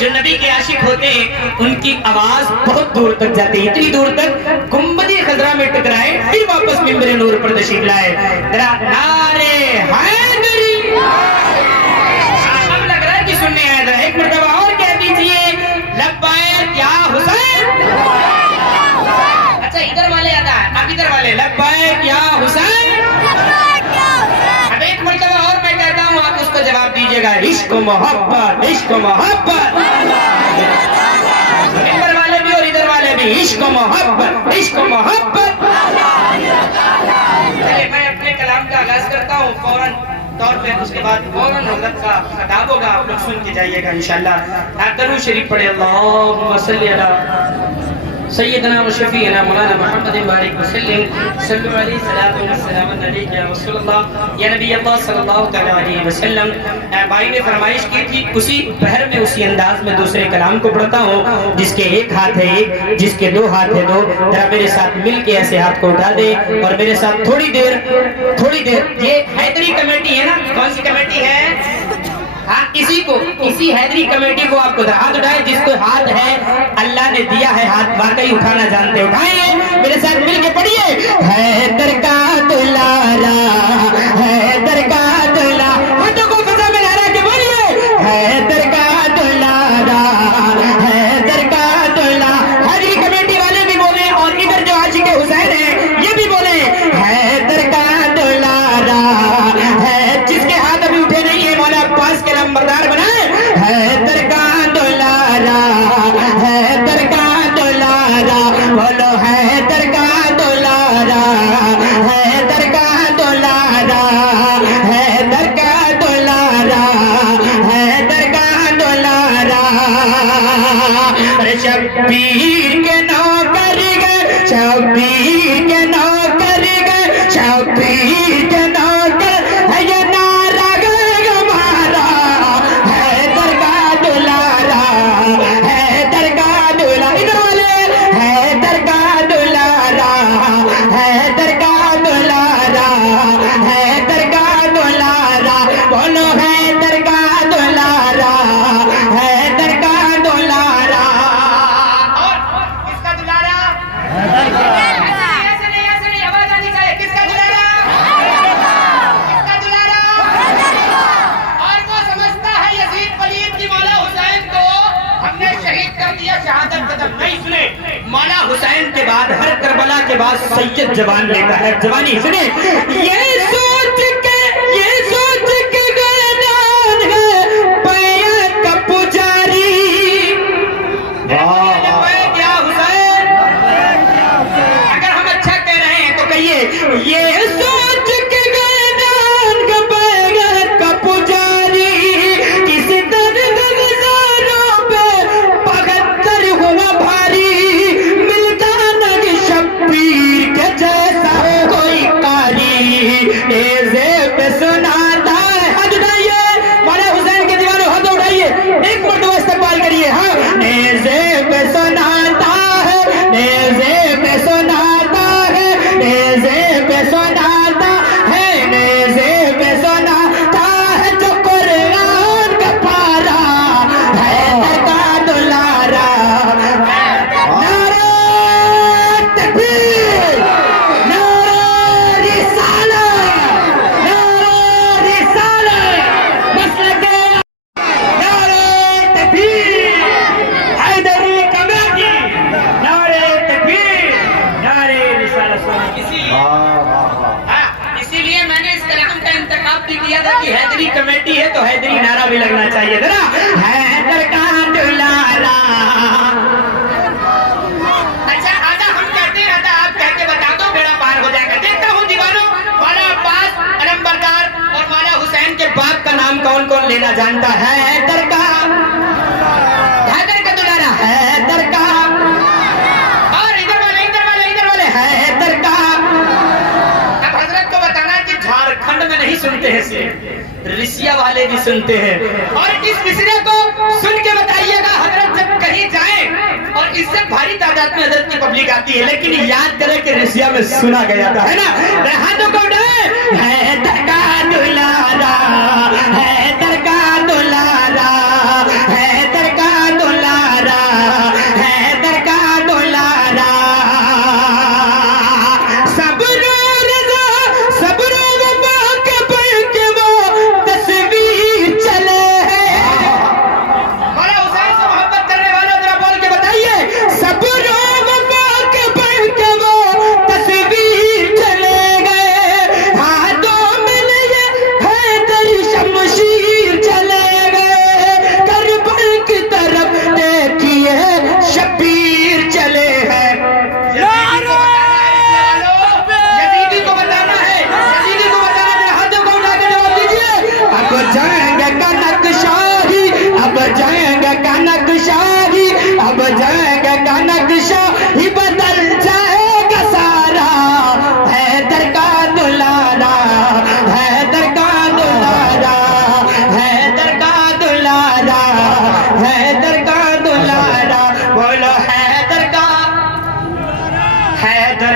जो नबी के आशिक होते हैं उनकी आवाज बहुत दूर तक जाती है, इतनी दूर तक गुंबद खजरा में टकराए फिर वापस मिंबर नूर पर तशरीफ लाए। नारे हैदरी अब लग रहा है कि सुनने आया था, एक मरतबा और कह दीजिए लब्बैक या हुसैन। अच्छा इधर वाले आता है, अब इधर वाले लब्बैक या हुसैन। अब एक मरतबा और मैं कहता हूँ, आप उसको जवाब दीजिएगा इश्क मोहब्बत इश्क मोहब्बत। इधर वाले भी और इधर वाले भी इश्क मोहब्बत इश्क मोहब्बत। चलिए मैं अपने कलाम का आगाज करता हूँ फौरन तौर पे, उसके बाद फौरन हज़रत का खिताब होगा, आप लोग सुन के जाइएगा इंशाअल्लाह। आप दरूद शरीफ पढ़े अल्लाहुम्मा सल्ली अला सय्यदना व शफीअना मौलाना मुहम्मद बारिक वसल्लम सल्लल्लाहु अलैहि वसल्लम अलैहि रसूलुल्लाह या नबी अल्लाह सल्लल्लाहु अलैहि वसल्लम। भाई ने फरमाइश की थी उसी पहर में उसी अंदाज में दूसरे कलाम को पढ़ता हूँ। जिसके एक हाथ है एक, जिसके दो हाथ है दो, जरा मेरे साथ मिल के ऐसे हाथ को उठा दे और मेरे साथ थोड़ी देर ये हैदरी कमेटी है ना, कौन सी कमेटी है? हाँ इसी हैदरी कमेटी को आपको हाथ उठाए, जिसको हाथ है अल्लाह ने दिया है हाथ, वाकई उठाना जानते उठाए, मेरे साथ मिलके पढ़िए। हैदर का दुलारा हैदर का दुला, हाथों को फजा में लहरा के बोलिए हैदर का दुलारा हैदर का दुला। हैदरी कमेटी वाले भी बोले और इधर जो आशिक हुसैन है ये भी बोले हैदर का दुलारा है। जिसके हाथ अभी उठे नहीं है मौला अब्बास के नंबरदार बनाए। हैदर का दुलारा हैदर का दुलारा, बोलो हैदर का दुलारा हैदर का दुलारा हैदर का दुलारा हैदर का दुलारा। शब्बीर के नौकर गए शब्बीर के नौकर गए शब्बीर के नौकर है ये नारा गए हमारा। हैदर का दुलारा हैदर का दुलारा, इधर वाले हैदर का दुलारा हैदर का दुलारा हैदर का दुलारा, बोलो हैदर का दुलारा हैदर का दुलारा। और किसका दुलारा? ऐसे नहीं आवाज आनी चाहिए। किसका दुलारा? किसका दुलारा? और वो समझता है यजीद वलीद की मौला हुसैन को हमने शहीद कर दिया, शहादत कदम नहीं सुने। मौला हुसैन के बाद हर करबला के बाद सैयद जवान लेता है, जवानी सुने। ये सोच के गैरान है बैत का पुजारी। क्या हुसैन? अगर हम अच्छा कह रहे हैं तो कहिए ये सोच के गैरान का बैत का पुजारी। किसी दर्द गुजारों पे पगत्तर हुआ भारी, मिलता नहीं शब्बीर के जैसा कोई कारी। ऐसे पे सुनाता है, हाथ उठाइए मौला हुसैन के दीवारों, हाथ उठाइए एक मरतबा इस्तकबाल करिए। हाँ नेज़े पे सुनाता है नेज़े पे सुनाता है नेज़े पे सुनाता है नेज़े पे सुनाता है जो कुरान का पारा। हैदर का दुलारा नारे तकबीर नारे रिसालत मसलके नारे तकबीर हैदरी कमेटी नारे तकबीर नारे रिसालत। इसीलिए मैंने इस कलाम का इंतखाब भी किया था कि हैदरी कमेटी है तो हैदरी नारा भी लगना चाहिए था ना, हैदर का दुलारा। अच्छा आधा हम कहते हैं, आधा आप कह के बता दो, बेड़ा पार हो जाएगा। देखता हूँ दीवारों मौला अब्बास नंबरदार और मौला हुसैन के बाप का नाम कौन कौन लेना जानता है। हैदर का दुलारा हैदर का, और इधर वाले हैदर का। अब हजरत को बताना कि झारखंड में नहीं सुनते हैं सिर्फ रिसिया वाले भी सुनते हैं, और इस मिसरे को सुन के बताइएगा हजरत जब कहीं जाए और इससे भारी तादाद में हजरत की पब्लिक आती है, लेकिन याद करें कि रिसिया में सुना गया था, है ना। हाथों को उठाए हैदर का दुलारा हैदर का दुलारा हैदर का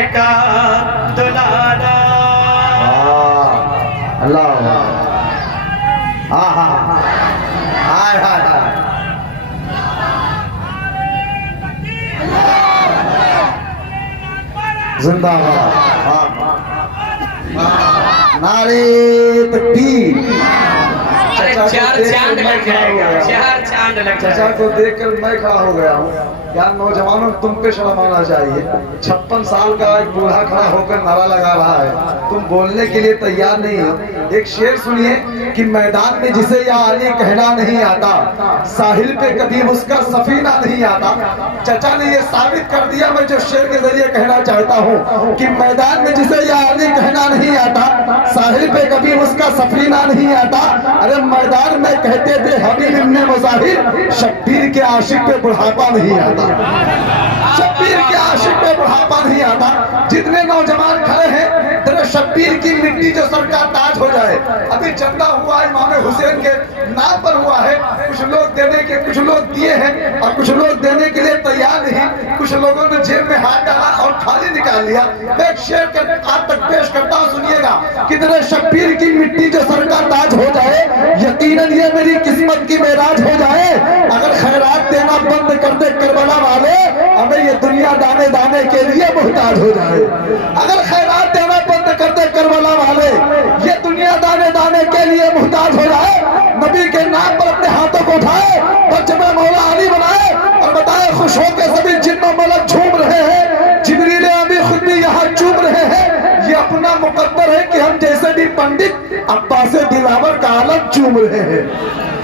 हैदर का दुलारा। अल्लाह, हाँ हाँ हाय हाय हाय, जिंदाबाद, नारे तकबीर। अरे चार चांद लग जाएगा, चार चांद लग चाचा जाएगा। को देखकर मैं खड़ा हो गया हूँ। यार नौजवानों, तुम पे शर्म आना चाहिए। 56 साल का एक बूढ़ा खड़ा होकर नारा लगा रहा है, तुम बोलने के लिए तैयार नहीं हो। एक शेर सुनिए कि मैदान में जिसे या आली कहना नहीं आता, साहिल पे कभी उसका सफीना नहीं आता। चाचा ने ये साबित कर दिया, मैं जो शेर के जरिए कहना चाहता हूँ कि मैदान में जिसे या आली कहना नहीं आता, साहिल पे कभी उसका सफीना नहीं आता। अरे मैदान में कहते थे हबीब इब्ने मुजाहिर, शब्बीर के आशिक पे बुढ़ापा नहीं आता, शब्बीर के आशिक पे बुढ़ापा नहीं आता। जितने नौजवान खड़े हैं, तेरे शब्बीर की मिट्टी जो सर का ताज हो जाए। अभी चंदा हुआ इमाम हुसैन के नाम पर हुआ है, कुछ लोग देने के, कुछ लोग दिए हैं और कुछ लोग देने के लिए तैयार नहीं। कुछ लोगों ने जेब में हाथ डाला और खाली निकाल लिया। मैं एक शेर के आप तक पेश करता हूँ, सुनिएगा कि तेरे शब्बीर की मिट्टी जो सर का ताज हो जाए, यकीनन ये मेरी किस्मत की मेराज हो जाए। अगर खैरात देना बंद कर दे करबला वाले, हमें ये दुनिया दाने दाने के लिए मुहताज हो जाए। अगर खैरात देना बंद कर दे करबला वाले, ये दुनिया दाने दाने के लिए मुहताज हो जाए। नबी के नाम पर अपने हाथों को उठाए, बच्चे में मौला अली बनाए और बताए खुश होकर सभी जिन्नों मलक झूम रहे हैं, जिब्रील अमीन खुद भी यहाँ चूम रहे हैं। ये अपना मुकद्दर है कि हम जैसे भी पंडित अब्बास दिलावर का आलम चूम रहे हैं।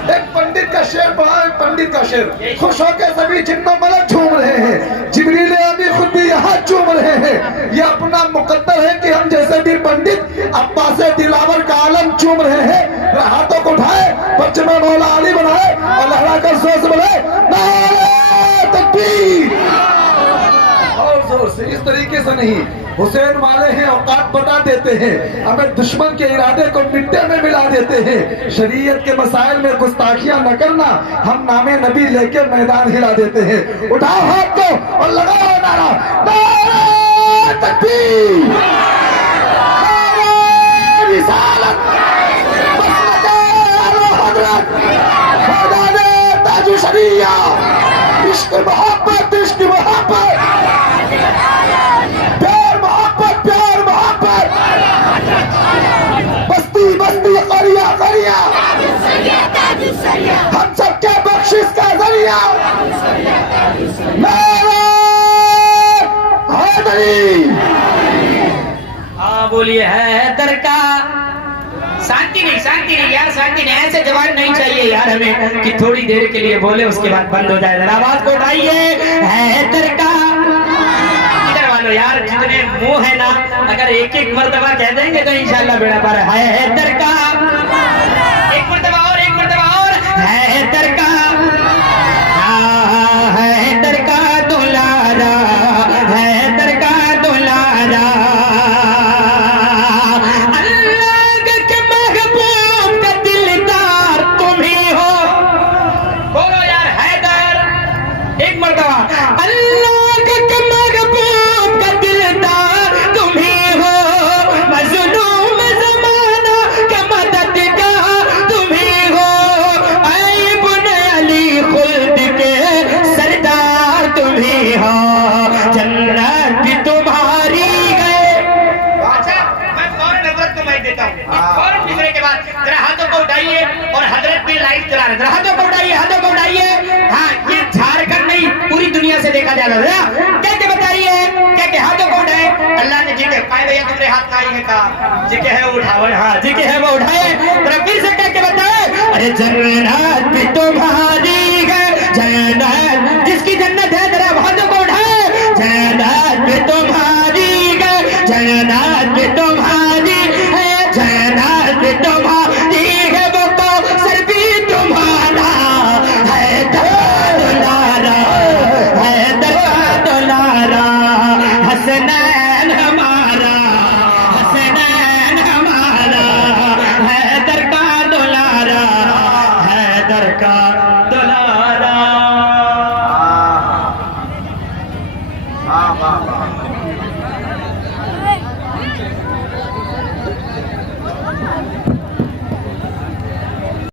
एक पंडित का शेर पढ़ा, एक पंडित का शेर, खुश होकर सभी जिन्नों मलक झूम रहे हैं, जिब्रील अमीन खुद भी यहाँ चूम रहे हैं। ये अपना मुकद्दर है कि हम जैसे भी पंडित अब्बास दिलावर का आलम चूम रहे हैं। हाथों को उठाए, बच्चे में मौला अली बनाए और लहरा कर जोर से बोले नारे तकबीर, और जोर से। इस तरीके से नहीं, हुसैन वाले हैं औकात बता देते हैं, हमें दुश्मन के इरादे को मिट्टी में मिला देते हैं। शरीयत के मसाइल में गुस्ताखियां न करना, हम नामे नबी लेके मैदान हिला देते हैं। उठाओ हाथ को और लगाओ नारा नारे तकबीर, नारे रिसालत, मसलके आला हज़रत, मैदाने ताजु शरिया, इश्क मोहब्बत, इश्क मोहब्बत, प्यार मोहब्बत, प्यार मोहब्बत, बस्ती बस्ती करिया करिया, हम सबके बख्शिश का जरिया, नारे हैदरी। हाँ बोलिए हैदर का। शांति नहीं, शांति नहीं यार, शांति नहीं। ऐसे जवाब नहीं चाहिए यार हमें कि थोड़ी देर के लिए बोले उसके बाद बंद हो जाए। जरा आवाज को उठाइए, हैदर का। इधर वालों यार, जितने मुंह है ना, अगर एक एक मर्तबा कह देंगे तो इंशाल्लाह बेड़ा पार है। हैदर का, एक मर्तबा और, एक मर्तबा और, हैदर का, हैदर का दुलारा, हैदर का दुलारा, और हजरत भी लाइव चला रहे हैं। हाथों को उठाइए, हाथों को उठाइए। हाँ, ये झारखंड नहीं पूरी दुनिया से देखा जा रहा है। क्या क्या बताइए, क्या क्या हाथों को उठाए। अल्लाह ने जिके पाए भैया तुमने हाथ ना है का जिके है वो उठाओ। हाँ, जिके है वो उठाए। फिर से क्या क्या बताए। अरे जन्नत भी तुम्हारी है, जन्नत